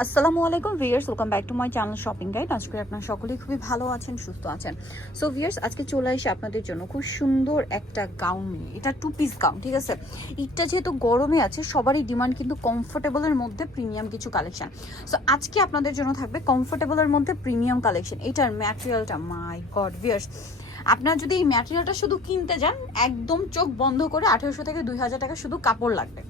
আসসালামু আলাইকুম viewers, welcome back to my channel shopping guide. আজকে আপনারা সকলেই খুবই ভালো আছেন, সুস্থ আছেন। সো ভিউয়ার্স, আজকে চলে আসি আপনাদের জন্য খুব সুন্দর একটা গাউন নিয়ে। এটা 2 পিস গাউন, ঠিক আছে। ঈদটা যেহেতু গরমে আছে, সবারই ডিমান্ড কিন্তু কমফোর্টেবলের মধ্যে প্রিমিয়াম কিছু কালেকশন। সো আজকে আপনাদের জন্য থাকবে কমফোর্টেবলের মধ্যে প্রিমিয়াম কালেকশন। এটার ম্যাটেরিয়ালটা মাই গড ভিউয়ার্স, আপনারা যদি এই ম্যাটেরিয়ালটা শুধু কিনতে যান, একদম চোখ বন্ধ করে 1800 থেকে 2000 টাকা শুধু কাপড় লাগবে,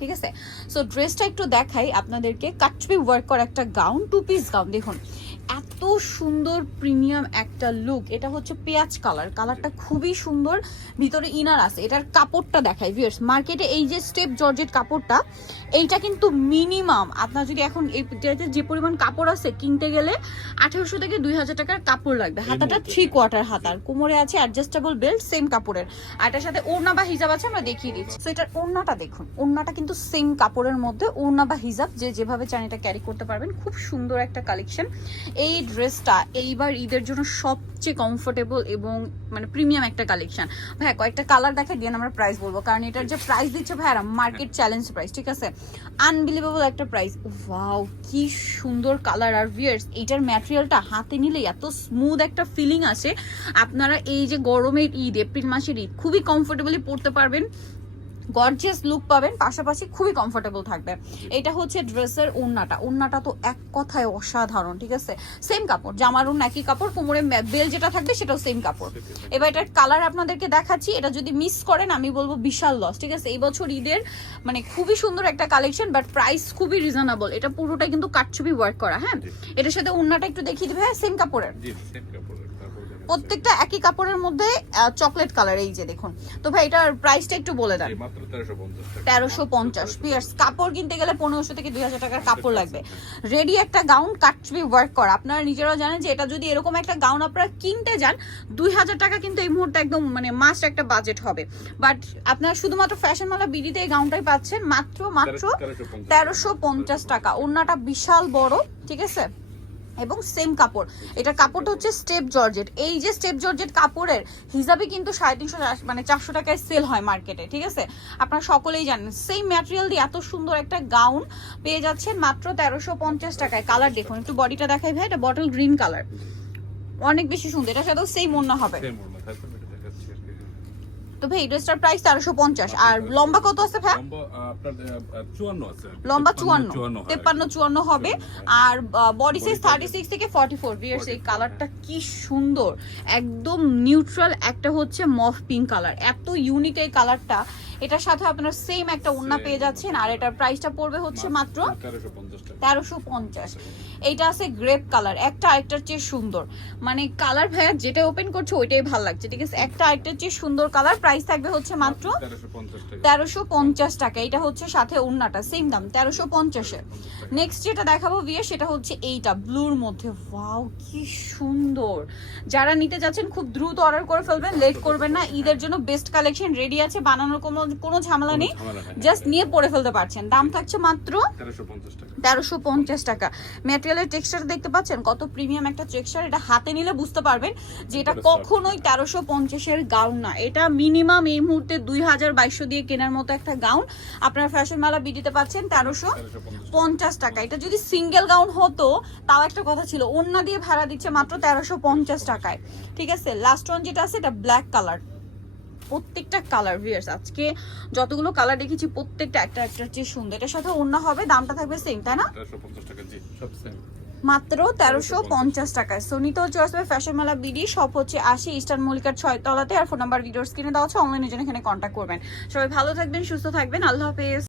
ঠিক আছে। সো ড্রেসটা একটু দেখাই আপনাদেরকে। কাটছবি ওয়ার্ক করা একটা গাউন, 2 পিস গাউন। দেখুন এত সুন্দর প্রিমিয়াম একটা লুক। এটা হচ্ছে পেঁয়াজ কালার, কালারটা খুবই সুন্দর, ভিতরে ইনার আছে। এটার কাপড়টা দেখাই ভিউয়ার্স, মার্কেটে এই যে স্টেপ জর্জেট কাপড়টা, এইটা কিন্তু মিনিমাম আপনার যদি এখন এই যে পরিমাণ কাপড় আছে, কিনতে গেলে 1800 থেকে 2000 টাকার কাপড় লাগবে। হাতাটা 3 কোয়ার্টার হাতার, কোমরে আছে অ্যাডজাস্টেবল বেল্ট সেম কাপড়ের, আর এটার সাথে ওড়না বা হিজাব আছে, আমরা দেখিয়ে দিচ্ছি। সো এটার ওড়নাটা দেখুন, ওড়নাটা কিন্তু সেম কাপড়ের মধ্যে, ওড়না বা হিজাব যে যেভাবে চান এটা ক্যারি করতে পারবেন। খুব সুন্দর একটা কালেকশন। এই ড্রেসটা এইবার ঈদের জন্য সবচেয়ে কমফোর্টেবল এবং মানে প্রিমিয়াম একটা কালেকশন। ভাইয়া কয়েকটা কালার দেখা দিয়ে আমরা প্রাইস বলবো, কারণ এটার যে প্রাইস দিচ্ছে ভাইয়ারা মার্কেট চ্যালেঞ্জ প্রাইস, ঠিক আছে। আনবিলিভেবল একটা প্রাইস। ওয়াও কি সুন্দর কালার। আর ভিউয়ার্স, এইটার ম্যাটেরিয়ালটা হাতে নিলে এত স্মুথ একটা ফিলিং আসে। আপনারা এই যে গরমের ঈদ, এপ্রিল মাসের ঈদ, খুবই কমফোর্টেবলি পরতে পারবেন, গর্জিয়াস লুক পাবেন, পাশাপাশি খুবই কমফোর্টেবল থাকবে। এটা হচ্ছে ড্রেসের ওড়নাটা। ওড়নাটা তো এক কথায় অসাধারণ, ঠিক আছে। সেম কাপড়, জামার ওড়না একই কাপড়, কোমরে বেল যেটা থাকবে সেটাও সেম কাপড়। এবার এটার কালার আপনাদেরকে দেখাচ্ছি। এটা যদি মিস করেন আমি বলবো বিশাল লস, ঠিক আছে। এই বছর ঈদের মানে খুবই সুন্দর একটা কালেকশন, বাট প্রাইস খুবই রিজনেবল। এটা পুরোটাই কিন্তু কাটছবি ওয়ার্ক করা। হ্যাঁ, এটার সাথে ওড়নাটা একটু দেখিয়ে দিবে। হ্যাঁ, সেম কাপড়ের, প্রত্যেকটা একই কাপড়ের মধ্যে চকলেট কালার। এই যে দেখুন। তো ভাই এটার প্রাইসটা একটু বলে দেন। 1350 পিয়ার্স। কাপড় কিনতে গেলে 1500 থেকে 2000 টাকার কাপড় লাগবে। রেডি একটা গাউন, কাটছবি ওয়ার্ক করা। আপনারা নিজেরাও জানেন যে এটা যদি এরকম একটা গাউন আপনারা কিনতে যান, 2000 টাকা কিন্তু এই মুহূর্তে একদম মানে মাস্ট একটা বাজেট হবে। বাট আপনারা শুধুমাত্র ফ্যাশন মালা বিডিতে এই গাউনটাই পাচ্ছেন মাত্র 1350 টাকা। ওড়নাটা বিশাল বড়, ঠিক আছে, এবং সেম কাপড়। এটা কাপড়টা হচ্ছে স্টেপ জর্জেট। এই যে স্টেপ জর্জেট কাপড়ের হিসাবে কিন্তু 350 মানে 400 টাকায় সেল হয় মার্কেটে, ঠিক আছে। আপনারা সকলেই জানেন। সেম ম্যাটেরিয়াল দিয়ে এত সুন্দর একটা গাউন পেয়ে যাচ্ছেন মাত্র 1350 টাকায়। কালার দেখুন, একটু বডিটা দেখাই ভাই। এটা বটল গ্রিন কালার, অনেক বেশি সুন্দর। এটার সাথেও সেম ওড়না হবে। তো ভাই ড্রেসটার প্রাইস 1350। আর লম্বা কত আছে ভাই? লম্বা 54, 53-54 হবে। আর বডি সাইজ 36 থেকে 44। ভিউয়ার্স, এই কালারটা কি সুন্দর, একদম নিউট্রাল একটা হচ্ছে মফ পিঙ্ক কালার। এত ইউনিক এই কালারটা। এটার সাথে আপনারা সেম একটা ওড়না পেয়ে যাচ্ছেন, আর এটার প্রাইসটা পড়বে হচ্ছে মাত্র 1350। এইটা আছে গ্রেপ কালার, একটা আরেকটার চেয়ে সুন্দর। মানে কালার ভাইয়া যেটা ওপেন করছে ওইটাই ভালো লাগছে, ঠিক আছে। একটা আরেকটার চেয়ে সুন্দর কালার। প্রাইস থাকবে হচ্ছে মাত্র 1350 টাকা। এটা হচ্ছে সাথে ওড়নাটা সেম দাম 1350-এ। নেক্সট যেটা দেখাবো ভিয়া, সেটা হচ্ছে এইটা ব্লুর মধ্যে। ওয়াও কি সুন্দর। যারা নিতে যাচ্ছেন খুব দ্রুত অর্ডার করে ফেলবেন, লেট করবেন না। ঈদের জন্য বেস্ট কালেকশন রেডি আছে, বানানোর কোনো ঝামেলা নেই, জাস্ট নিয়ে পরে ফেলতে পারছেন। দাম থাকছে মাত্র 1350 টাকা। ম্যাটেরিয়ালের টেক্সচার দেখতে পাচ্ছেন কত প্রিমিয়াম একটা টেক্সচার। এটা হাতে নিলে বুঝতে পারবেন যে এটা কখনোই 1350-এর গাউন না। এটা মিনিমাম এই মুহূর্তে 2000-2200 দিয়ে কেনার মতো একটা গাউন আপনার ফ্যাশন মালা বিডিতে পাচ্ছেন 1350 টাকা। এটা যদি সিঙ্গেল গাউন হতো তাও একটা কথা ছিল, ওড়না দিয়ে ভাড়া দিচ্ছে মাত্র 1350 টাকায়, ঠিক আছে। লাস্ট ওয়ান যেটা আছে এটা ব্ল্যাক কালার। প্রত্যেকটা কালার ভিউয়ার্স, আজকে যতগুলো কালার দেখেছি প্রত্যেকটা একটা একটার চেয়ে সুন্দর। এটার সাথে ওড়না হবে, দামটা থাকবে সেম, তাই না? 1350 টাকা, জি সব সেম, মাত্র 1350 টাকায়। সোনিতে হচ্ছে আসবে ফ্যাশন মেলা বিডি, সব হচ্ছে 80 ইস্টার্ন মল্লিকার 6 তলাতে। আর ফোন নাম্বার ভিডিওর স্ক্রিনে দেওয়া আছে, অনলাইনের জন্য এখানে কন্ট্যাক্ট করবেন। সবাই ভালো থাকবেন, সুস্থ থাকবেন, আল্লাহ হাফেজ।